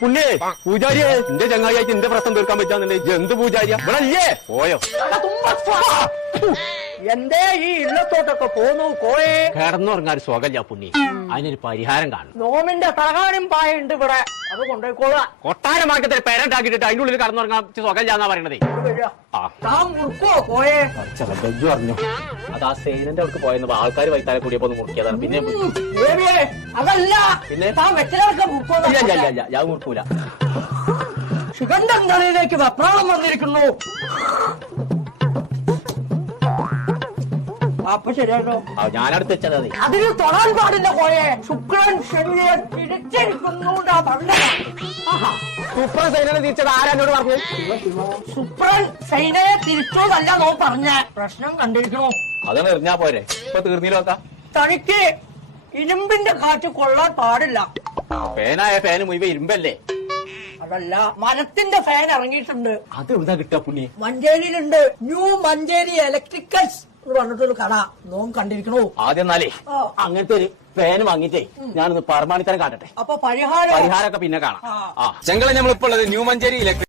പുണ്യേ പൂജാരിയെ എന്റെ ചങ്ങായിട്ട് എന്റെ പ്രശ്നം തീർക്കാൻ പറ്റാന്നുണ്ടെങ്കിൽ എന്ത് പൂജാരിയ ഇവിടെ അല്ലേ പോയോ? എന്തേ ഈ ഇല്ലത്തോട്ടൊക്കെ പോന്നു കോയെ? കിടന്നുറങ്ങാൻ ഒരു സുഖമില്ല പുണ്യ, അതിനൊരു പരിഹാരം കാണും. നോമിന്റെ തലകാനും പായുണ്ട് ഇവിടെ, അത് കൊണ്ടുപോയിക്കോളാം. കൊട്ടാരമാർക്കത്തിൽ പേരണ്ടാക്കിട്ട് അതിന്റെ ഉള്ളിൽ കടന്നുറങ്ങാൻ സുഖമില്ലാന്നാ പറയണതേ. കോയെ ബെഞ്ചു പറഞ്ഞു അത് ആ സൈലന്റ് അവർക്ക് പോയെന്ന് ആൾക്കാർ വൈത്താലെ കൂടിയപ്പോ ഒന്ന് മുറിക്കാതാണ്. പിന്നെ അതല്ല, പിന്നെ താൻ വെച്ചിലൊക്കെ ഞാൻ മുറിക്കൂല. ശിഖണ്ഡൻ തലയിലേക്ക് വെപ്രാളം വന്നിരിക്കുന്നു. അപ്പൊ ശരിയാട്ടോ, ഞാനടുത്ത് വെച്ചത് അതിന് തൊടാൻ പാടില്ല കോയെ. ശുക്രൻ ശനിയെ തിരിച്ചിരിക്കുന്നു. സൂപ്പർ സൈനനെ തിരിച്ചത് ആരാന്നോട് പറഞ്ഞു? ശുക്രൻ സൈനയെ തിരിച്ചോന്നല്ല നോ പറഞ്ഞ പ്രശ്നം കണ്ടിരിക്കണോ? അതാണ് എറിഞ്ഞാ പോരെ, ഇപ്പൊ തീർന്നില്ല. തനിക്ക് ഇരുമ്പിന്റെ കാറ്റ് കൊള്ളാൻ പാടില്ല. ഫാനായ ഫാന് മുഴുവൻ ഇരുമ്പല്ലേ? അതല്ല, മരത്തിന്റെ ഫാൻ ഇറങ്ങിയിട്ടുണ്ട്. അത് എവിടുന്നാ കിട്ടാ പുണ്യ? മഞ്ചേരിയിലുണ്ട്. ന്യൂ മഞ്ചേരി ഇലക്ട്രിക്കൽസ് എന്ന് പറഞ്ഞിട്ടൊരു കട നോം കണ്ടിരിക്കണോ? ആദ്യം എന്നാലേ അങ്ങനത്തെ ഒരു ഫാന് വാങ്ങിട്ടേ ഞാനൊന്ന് പറമാണിത്തരം കാട്ടട്ടെ. അപ്പൊ പരിഹാരമൊക്കെ പിന്നെ കാണാം. ചെങ്കള നമ്മളിപ്പോ ഉള്ളത് ന്യൂ മഞ്ചേരി ഇലക്ട്രിക്